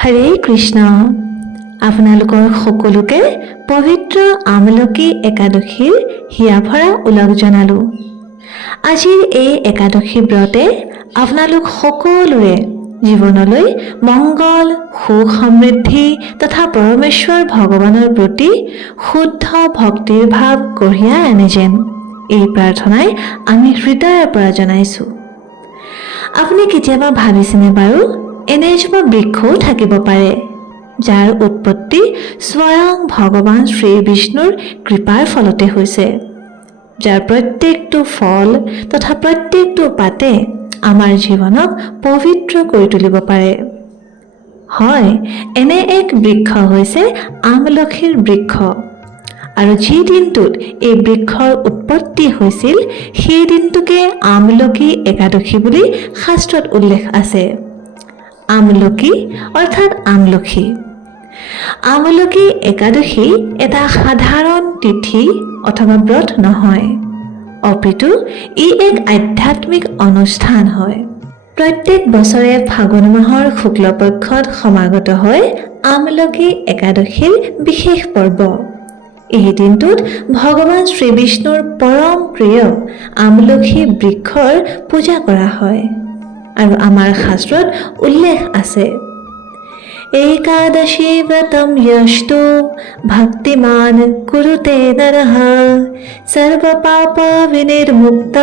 হৰে কৃষ্ণ। আপোনালোকৰ সকলোকে পবিত্ৰ আমলকি একাদশীৰ হিয়াভৰা ওলগ জনালোঁ। আজিৰ এই একাদশী ব্ৰতে আপোনালোক সকলোৰে জীৱনলৈ মংগল, সুখ, সমৃদ্ধি তথা পৰমেশ্বৰ ভগৱানৰ প্ৰতি শুদ্ধ ভক্তিৰ ভাৱ কঢ়িয়াই আনে যেন এই প্ৰাৰ্থনাই আমি হৃদয়ৰ পৰা জনাইছোঁ। আপুনি কেতিয়াবা ভাবিছেনে বাৰু, এনে এজোপা বৃক্ষও থাকিব পাৰে যাৰ উৎপত্তি স্বয়ং ভগৱান শ্ৰী বিষ্ণুৰ কৃপাৰ ফলতে হৈছে, যাৰ প্ৰত্যেকটো ফল তথা প্ৰত্যেকটো পাতে আমাৰ জীৱনক পবিত্ৰ কৰি তুলিব পাৰে। হয়, এনে এক বৃক্ষ হৈছে আমলখিৰ বৃক্ষ। আৰু যি দিনটোত এই বৃক্ষৰ উৎপত্তি হৈছিল সেই দিনটোকে আমলকি একাদশী বুলি শাস্ত্ৰত উল্লেখ আছে। আমলকি অৰ্থাৎ আমলখি। আমলকি একাদশী এটা সাধাৰণ তিথি অথবা ব্ৰত নহয়, অপিতু ই এক আধ্যাত্মিক অনুষ্ঠান হয়। প্ৰত্যেক বছৰে ফাগুন মাহৰ শুক্লপক্ষত সমাগত হয় আমলকি একাদশীৰ বিশেষ পৰ্ব। এই দিনটোত ভগৱান শ্ৰী বিষ্ণুৰ পৰম প্ৰিয় আমলখি বৃক্ষৰ পূজা কৰা হয়। আৰু আমাৰ শাস্ত্ৰত উল্লেখ আছে, একাদশী ব্ৰতম য়স্তু ভক্তিমান কুৰুতে নৰঃ সৰ্ব পাপ বিনিৰ্মুক্ত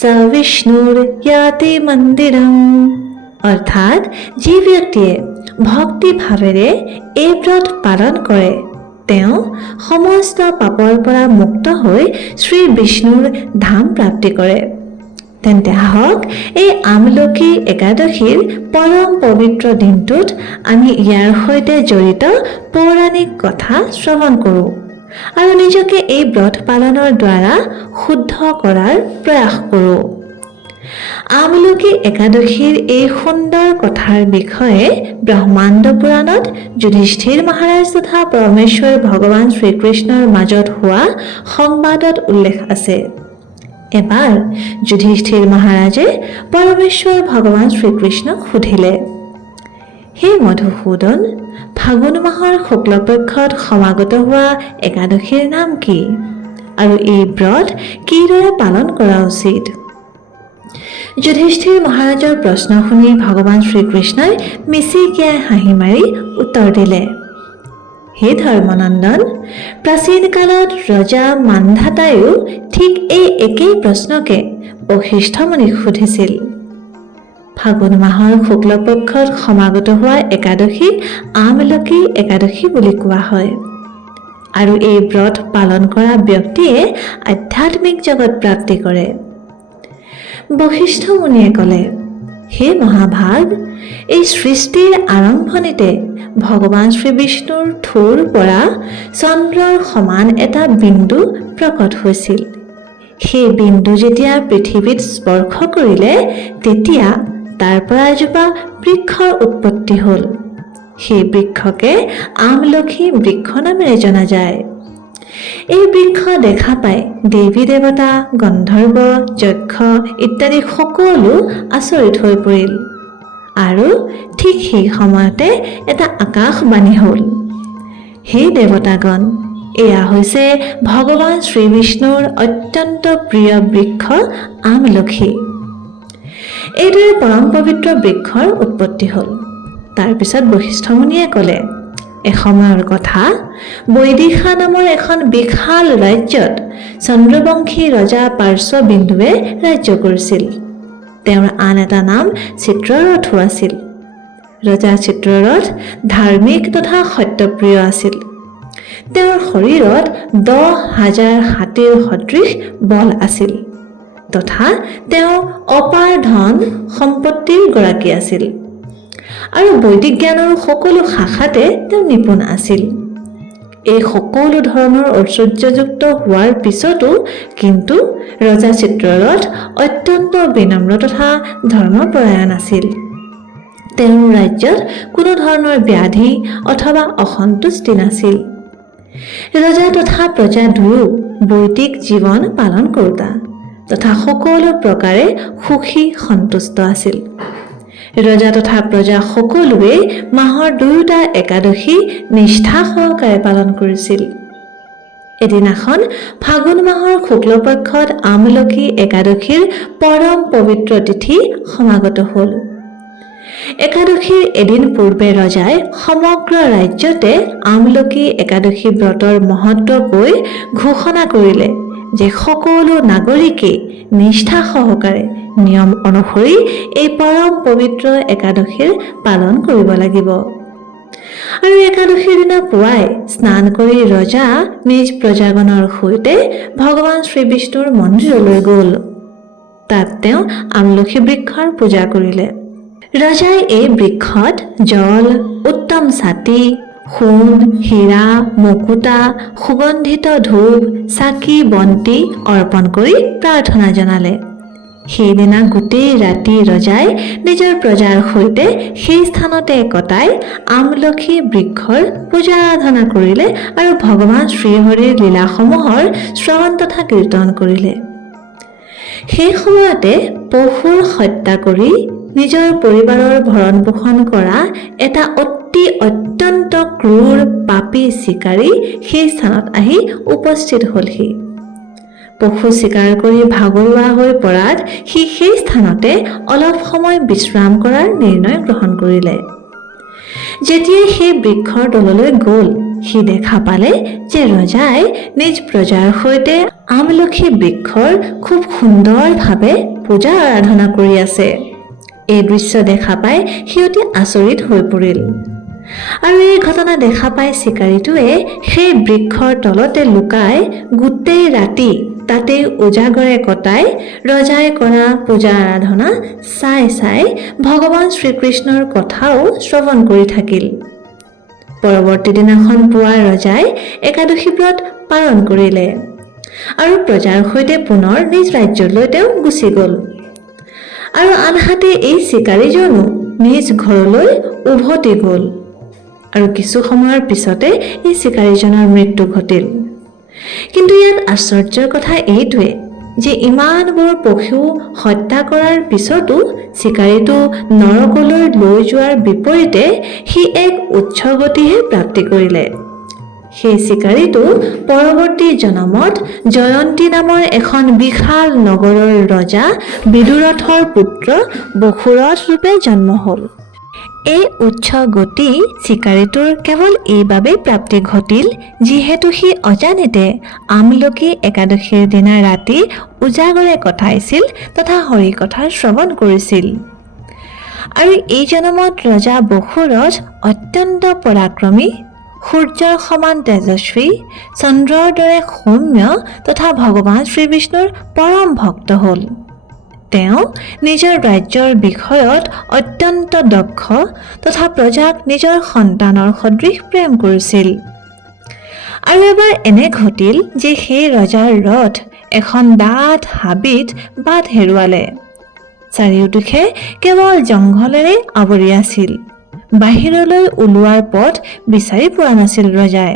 স বিষ্ণুৰ য়াতি মন্দিৰম। অৰ্থাৎ যি ব্যক্তিয়ে ভক্তি ভাৱেৰে এই ব্ৰত পালন কৰে তেওঁ সমস্ত পাপৰ পৰা মুক্ত হৈ শ্ৰী বিষ্ণুৰ ধাম প্ৰাপ্তি কৰে। তেন্তে আহক এই আমলকি একাদশীৰ পৰম পবিত্ৰ দিনটোত আমি ইয়াৰ সৈতে জড়িত পৌৰাণিক কথা শ্ৰৱণ কৰোঁ আৰু নিজকে এই ব্ৰত পালনৰ দ্বাৰা শুদ্ধ কৰাৰ প্ৰয়াস কৰোঁ। আমলকি একাদশীৰ এই সুন্দৰ কথাৰ বিষয়ে ব্ৰহ্মাণ্ড পুৰাণত যুধিষ্ঠিৰ মহাৰাজ তথা পৰমেশ্বৰ ভগৱান শ্ৰীকৃষ্ণৰ মাজত হোৱা সংবাদত উল্লেখ আছে। এবাৰ যুধিষ্ঠিৰ মহাৰাজে পৰমেশ্বৰ ভগৱান শ্ৰীকৃষ্ণক সুধিলে, হে মধুসূদন, ফাগুন মাহৰ শুক্লপক্ষত সমাগত হোৱা একাদশীৰ নাম কি আৰু এই ব্ৰত কিদৰে পালন কৰা উচিত? যুধিষ্ঠিৰ মহাৰাজৰ প্ৰশ্ন শুনি ভগৱান শ্ৰীকৃষ্ণই মিচিকিয়াই হাঁহি মাৰি উত্তৰ দিলে, হে ধৰ্মনন্দন, প্ৰাচীন কালত ৰজা মান্ধাতায়ো ঠিক এই একেই প্ৰশ্নকে বশিষ্ঠ মুনিক সুধিছিল। ফাগুন মাহৰ শুক্লপক্ষত সমাগত হোৱা একাদশীক আমলকি একাদশী বুলি কোৱা হয়। আৰু এই ব্ৰত পালন কৰা ব্যক্তিয়ে আধ্যাত্মিক জগত প্ৰাপ্তি কৰে। বশিষ্ঠ মুনিয়ে ক'লে, হে মহাভাগ, এই সৃষ্টিৰ আৰম্ভণিতে ভগৱান শ্ৰী বিষ্ণুৰ ঠোৰ পৰা চন্দ্ৰৰ সমান এটা বিন্দু প্ৰকট হৈছিল। সেই বিন্দু যেতিয়া পৃথিৱীত স্পৰ্শ কৰিলে তেতিয়া তাৰ পৰা এজোপা বৃক্ষৰ উৎপত্তি হ'ল। সেই বৃক্ষকে আমলখি বৃক্ষ নামেৰে জনা যায়। এই বৃক্ষ দেখা পাই দেৱী দেৱতা, গন্ধৰ্ব, যক্ষ ইত্যাদি সকলো আচৰিত হৈ পৰিল। আৰু ঠিক সেই সময়তে এটা আকাশবাণী হ'ল, হে দেৱতাগণ, এয়া হৈছে ভগৱান শ্ৰী বিষ্ণুৰ অত্যন্ত প্ৰিয় বৃক্ষ আমলখি। এইদৰে পৰম পবিত্ৰ বৃক্ষৰ উৎপত্তি হ'ল। তাৰপিছত বশিষ্ঠ মুনিয়ে ক'লে, এসময়ৰ কথা, বৈদিশা নামৰ এখন বিশাল ৰাজ্যত চন্দ্ৰবংশী ৰজা পাৰ্শ্ববিন্দুৱে ৰাজ্য কৰিছিল। তেওঁৰ আন এটা নাম চিত্ৰৰথো আছিল। ৰজা চিত্ৰৰথ ধাৰ্মিক তথা সত্যপ্ৰিয় আছিল। তেওঁৰ শৰীৰত 10,000 হাতীৰ সদৃশ বল আছিল তথা তেওঁ অপাৰ ধন সম্পত্তিৰ গৰাকী আছিল। আৰু বৈদিক জ্ঞানৰ সকলো শাখাতে তেওঁ নিপুণ আছিল। এই সকলো ধৰণৰ ঐশ্বৰ্যযুক্ত হোৱাৰ পিছতো কিন্তু ৰজা চিত্ৰৰথ অত্যন্ত বিনম্ৰ তথা ধৰ্মপৰায়ণ আছিল। তেওঁৰ ৰাজ্যত কোনো ধৰণৰ ব্যাধি অথবা অসন্তুষ্টি নাছিল। ৰজা তথা প্ৰজা দুয়ো বৈদিক জীৱন পালন কৰোঁতা তথা সকলো প্ৰকাৰে সুখী সন্তুষ্ট আছিল। ৰজা তথা প্ৰজা সকলোৱে মাহৰ দুয়োটা একাদশী নিষ্ঠা সহকাৰে পালন কৰিছিল। এদিনাখন ফাগুন মাহৰ শুক্লপক্ষত আমলখি একাদশীৰ পৰম পবিত্ৰ তিথি সমাগত হ'ল। একাদশীৰ এদিন পূৰ্বে ৰজাই সমগ্ৰ ৰাজ্যতে আমলখি একাদশী ব্ৰতৰ মহত্ব কৈ ঘোষণা কৰিলে যে সকলো নাগৰিকেই নিষ্ঠা সহকাৰে নিয়ম অনুসৰি এই পৰম পবিত্ৰ একাদশীৰ পালন কৰিব লাগিব। আৰু একাদশীৰ দিনা পুৱাই স্নান কৰি ৰজা নিজ প্ৰজাগণৰ সৈতে ভগৱান শ্ৰীবিষ্ণুৰ মন্দিৰলৈ গ'ল। তাত তেওঁ আমলখি বৃক্ষৰ পূজা কৰিলে। ৰজাই এই বৃক্ষত জল, উত্তম ছাতি, সোণ, হীৰা, মুকুতা, সুগন্ধিত ধূপ, চাকি, বন্তি অৰ্পণ কৰি প্ৰাৰ্থনা জনালে। সেইদিনা গোটেই ৰাতি ৰজাই নিজৰ প্ৰজাৰ সৈতে সেই স্থানতে কটাই আমলখি বৃক্ষৰ পূজা আৰাধনা কৰিলে আৰু ভগৱান শ্ৰীহৰিৰ লীলাসমূহৰ শ্ৰৱণ তথা কীৰ্তন কৰিলে। সেই সময়তে পশুৰ হত্যা কৰি নিজৰ পৰিবাৰৰ ভৰণ পোষণ কৰা এটা অত্যন্ত ক্ৰূৰ পাপী চিকাৰী সেই স্থানত আহি উপস্থিত হ'লহি। পশু চিকাৰ কৰি ভাগৰুৱা হৈ পৰাত সি সেই স্থানতে অলপ সময় বিশ্ৰাম কৰাৰ নিৰ্ণয় গ্ৰহণ কৰিলে। যেতিয়াই সেই বৃক্ষৰ তললৈ গ'ল, সি দেখা পালে যে ৰজাই নিজ প্ৰজাৰ সৈতে আমলখি বৃক্ষৰ খুব সুন্দৰভাৱে পূজা আৰাধনা কৰি আছে। এই দৃশ্য দেখা পাই সি অতি আচৰিত হৈ পৰিল। আৰু এই ঘটনা দেখা পাই চিকাৰীটোৱে সেই বৃক্ষৰ তলতে লুকাই গোটেই ৰাতি তাতেই উজাগৰে কটাই ৰজাই কৰা পূজা আৰাধনা চাই ভগৱান শ্ৰীকৃষ্ণৰ কথাও শ্ৰৱণ কৰি থাকিল। পৰৱৰ্তী দিনাখন পুৱা ৰজাই একাদশী ব্ৰত পালন কৰিলে আৰু প্ৰজাৰ সৈতে পুনৰ নিজ ৰাজ্যলৈ তেওঁ গুচি গ'ল। আৰু আনহাতে এই চিকাৰীজনো নিজ ঘৰলৈ উভতি গ'ল। আৰু কিছু সময়ৰ পিছতে এই চিকাৰীজনৰ মৃত্যু ঘটিল। কিন্তু ইয়াত আশ্চৰ্যৰ কথা এইটোৱে যে ইমানবোৰ পশু হত্যা কৰাৰ পিছতো চিকাৰীটো নৰকলৈ লৈ যোৱাৰ বিপৰীতে সি এক উচ্চ গতিহে প্ৰাপ্তি কৰিলে। সেই চিকাৰীটো পৰৱৰ্তী জনমত জয়ন্তী নামৰ এখন বিশাল নগৰৰ ৰজা বিদুৰথৰ পুত্ৰ বসুৰথ ৰূপে জন্ম হ'ল। এই উচ্চ গতি চিকাৰীটোৰ কেৱল এইবাবেই প্ৰাপ্তি ঘটিল যিহেতু সি অজানিতে আমলখি একাদশীৰ দিনা ৰাতি উজাগৰে কটাইছিল তথা হৰি কথা শ্ৰৱণ কৰিছিল। আৰু এই জনমত ৰজা বসুৰথ অত্যন্ত পৰাক্ৰমী, সূৰ্যৰ সমান তেজস্বী, চন্দ্ৰৰ দৰে সৌম্য তথা ভগৱান শ্ৰীবিষ্ণুৰ পৰম ভক্ত হ'ল। তেওঁ নিজৰ ৰাজ্যৰ বিষয়ত অত্যন্ত দক্ষ তথা প্ৰজাক নিজৰ সন্তানৰ সদৃশ প্ৰেম কৰিছিল। আৰু এবাৰ এনে ঘটিল যে সেই ৰজাৰ ৰথ এখন ডাঠ হাবিত বাট হেৰুৱালে। চাৰিওদিশে কেৱল জংঘলেৰে আৱৰি আছিল। বাহিৰলৈ ওলোৱাৰ পথ বিচাৰি পোৱা নাছিল ৰজাই।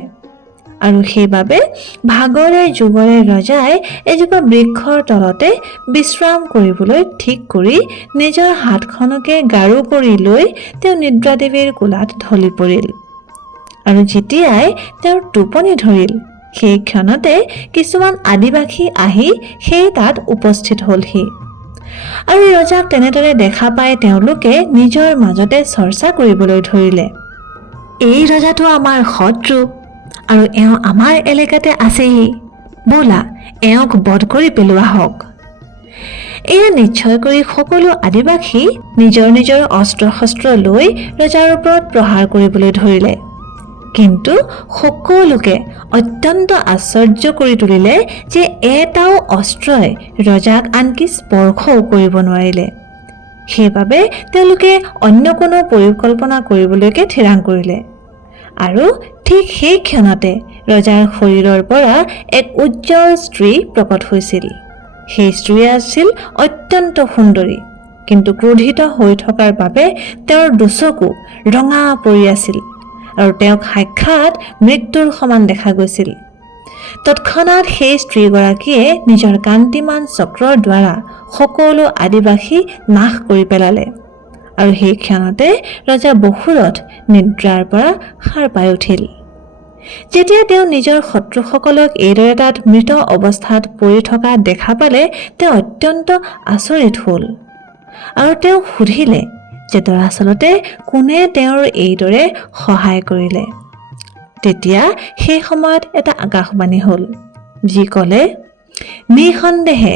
আৰু সেইবাবে ভাগৰে যুগৰে ৰজাই এজোপা বৃক্ষৰ তলতে বিশ্ৰাম কৰিবলৈ ঠিক কৰি নিজৰ হাতখনকে গাৰু কৰি লৈ তেওঁ নিদ্ৰাদেৱীৰ কোলাত ঢলি পৰিল। আৰু যেতিয়াই তেওঁৰ টোপনি ধৰিল, সেই ক্ষণতে কিছুমান আদিবাসী আহি সেই তাত উপস্থিত হ'লহি। আৰু ৰজাক তেনেদৰে দেখা পাই তেওঁলোকে নিজৰ মাজতে চৰ্চা কৰিবলৈ ধৰিলে, এই ৰজাটো আমাৰ শত্ৰু আৰু এওঁ আমাৰ এলেকাতে আছেহি, ব'লা এওঁক বধ কৰি পেলোৱা হওক। এয়া নিশ্চয় কৰি সকলো আদিবাসী নিজৰ নিজৰ অস্ত্ৰ শস্ত্ৰ লৈ ৰজাৰ ওপৰত প্ৰহাৰ কৰিবলৈ ধৰিলে। কিন্তু সকলোকে অত্যন্ত আশ্চৰ্য কৰি তুলিলে যে এটাও অস্ত্ৰই ৰজাক আনকি স্পৰ্শও কৰিব নোৱাৰিলে। সেইবাবে তেওঁলোকে অন্য কোনো পৰিকল্পনা কৰিবলৈকে থিৰাং কৰিলে। আৰু ঠিক সেই ক্ষণতে ৰজাৰ শৰীৰৰ পৰা এক উজ্জ্বল স্ত্ৰী প্ৰকট হৈছিল। সেই স্ত্ৰী আছিল অত্যন্ত সুন্দৰী, কিন্তু ক্ৰোধিত হৈ থকাৰ বাবে তেওঁৰ দুচকু ৰঙা পৰি আছিল আৰু তেওঁক সাক্ষাৎ মৃত্যুৰ সমান দেখা গৈছিল। তৎক্ষণাৎ সেই স্ত্ৰীগৰাকীয়ে নিজৰ কান্তিমান চক্ৰৰ দ্বাৰা সকলো আদিবাসী নাশ কৰি পেলালে আৰু সেই ক্ষণতে ৰজা বসুৰথ নিদ্ৰাৰ পৰা সাৰ পাই উঠিল। যেতিয়া তেওঁ নিজৰ শত্ৰুসকলক এইদৰে তাত মৃত অৱস্থাত পৰি থকা দেখা পালে তেওঁ অত্যন্ত আচৰিত হ'ল আৰু তেওঁ সুধিলে যে দৰাচলতে কোনে তেওঁৰ এইদৰে সহায় কৰিলে। তেতিয়া সেই সময়ত এটা আকাশবাণী হ'ল, যি ক'লে, নিঃসন্দেহে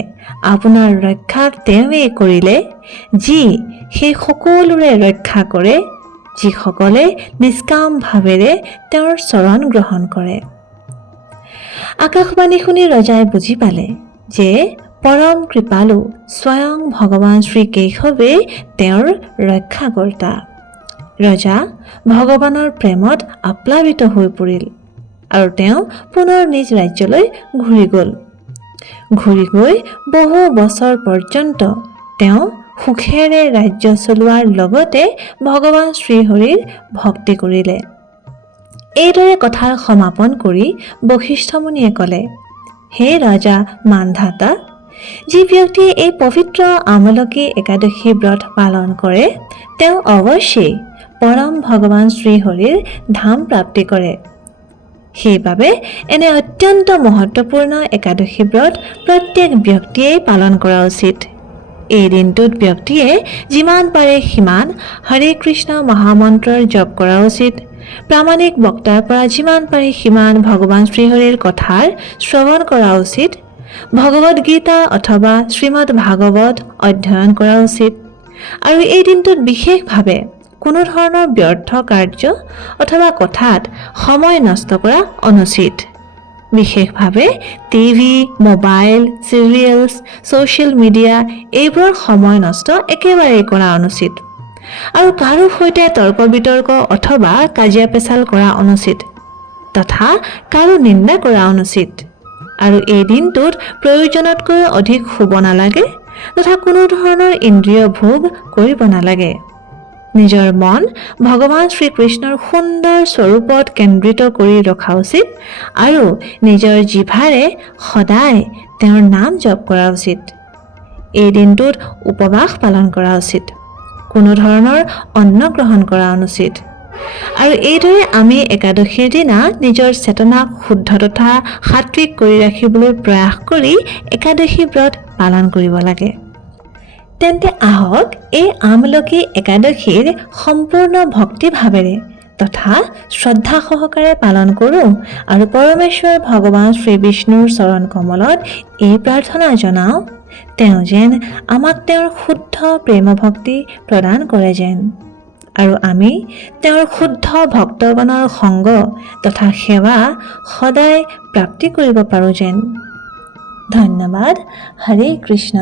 আপোনাৰ ৰক্ষা তেওঁৱেই কৰিলে, যি সেই সকলোৰে ৰক্ষা কৰে যিসকলে নিষ্কাম ভাৱেৰে তেওঁৰ চৰণ গ্ৰহণ কৰে। আকাশবাণী শুনি ৰজাই বুজি পালে যে পৰম কৃপালু স্বয়ং ভগৱান শ্ৰীকেশৱেই তেওঁৰ ৰক্ষাকৰ্তা। ৰজা ভগৱানৰ প্ৰেমত আপ্লাৱিত হৈ পৰিল আৰু তেওঁ পুনৰ নিজ ৰাজ্যলৈ ঘূৰি গ'ল। ঘূৰি গৈ বহু বছৰ পৰ্যন্ত তেওঁ সুখেৰে ৰাজ্য চলোৱাৰ লগতে ভগৱান শ্ৰীহৰিৰ ভক্তি কৰিলে। এইদৰে কথাৰ সমাপন কৰি বশিষ্ঠ মুনিয়ে ক'লে, হে ৰজা মান্ধাতা, যি ব্যক্তিয়ে এই পবিত্ৰ আমলকি একাদশী ব্ৰত পালন কৰে তেওঁ অৱশ্যেই পৰম ভগৱান শ্ৰীহৰিৰ ধাম প্ৰাপ্তি কৰে। সেইবাবে এনে অত্যন্ত মহত্বপূৰ্ণ একাদশী ব্ৰত প্ৰত্যেক ব্যক্তিয়েই পালন কৰা উচিত। এই দিনটোত ব্যক্তিয়ে যিমান পাৰে সিমান হৰে কৃষ্ণ মহামন্ত্ৰৰ জপ কৰা উচিত। প্ৰামাণিক বক্তাৰ পৰা যিমান পাৰে সিমান ভগৱান শ্ৰীহৰিৰ কথাৰ শ্ৰৱণ কৰা উচিত। ভগৱদ গীতা অথবা শ্ৰীমদ ভাগৱত অধ্যয়ন কৰা উচিত। আৰু এই দিনটোত বিশেষভাৱে কোনো ধৰণৰ ব্যৰ্থ কাৰ্য অথবা কথাত সময় নষ্ট কৰা অনুচিত। বিশেষভাৱে TV, mobile, cereals, social media এইবোৰৰ সময় নষ্ট একেবাৰেই কৰা অনুচিত। আৰু কাৰো সৈতে তৰ্ক বিতৰ্ক অথবা কাজিয়া পেচাল কৰা অনুচিত তথা কাৰো নিন্দা কৰা অনুচিত। আৰু এই দিনটোত প্ৰয়োজনতকৈ অধিক শুব নালাগে তথা কোনো ধৰণৰ ইন্দ্ৰিয় ভোগ কৰিব নালাগে। নিজৰ মন ভগৱান শ্ৰীকৃষ্ণৰ সুন্দৰ স্বৰূপত কেন্দ্ৰিত কৰি ৰখা উচিত আৰু নিজৰ জিভাৰে সদায় তেওঁৰ নাম জপ কৰা উচিত। এই দিনটোত উপবাস পালন কৰা উচিত। কোনো ধৰণৰ অন্ন গ্ৰহণ কৰা অনুচিত। আৰু এইদৰে আমি একাদশীৰ দিনা নিজৰ চেতনাক শুদ্ধ তথা সাত্বিক কৰি ৰাখিবলৈ প্ৰয়াস কৰি একাদশী ব্ৰত পালন কৰিব লাগে। তেন্তে আহক এই আমলকি একাদশীৰ সম্পূৰ্ণ ভক্তিভাৱেৰে তথা শ্ৰদ্ধা সহকাৰে পালন কৰোঁ আৰু পৰমেশ্বৰ ভগৱান শ্ৰী বিষ্ণুৰ চৰণ কমলত এই প্ৰাৰ্থনা জনাওঁ, তেওঁ যেন আমাক তেওঁৰ শুদ্ধ প্ৰেম ভক্তি প্ৰদান কৰে যেন, আৰু আমি তেওঁৰ শুদ্ধ ভক্তগণৰ সংগ তথা সেৱা সদায় প্ৰাপ্তি কৰিব পাৰোঁ যেন। ধন্যবাদ। হৰে কৃষ্ণ।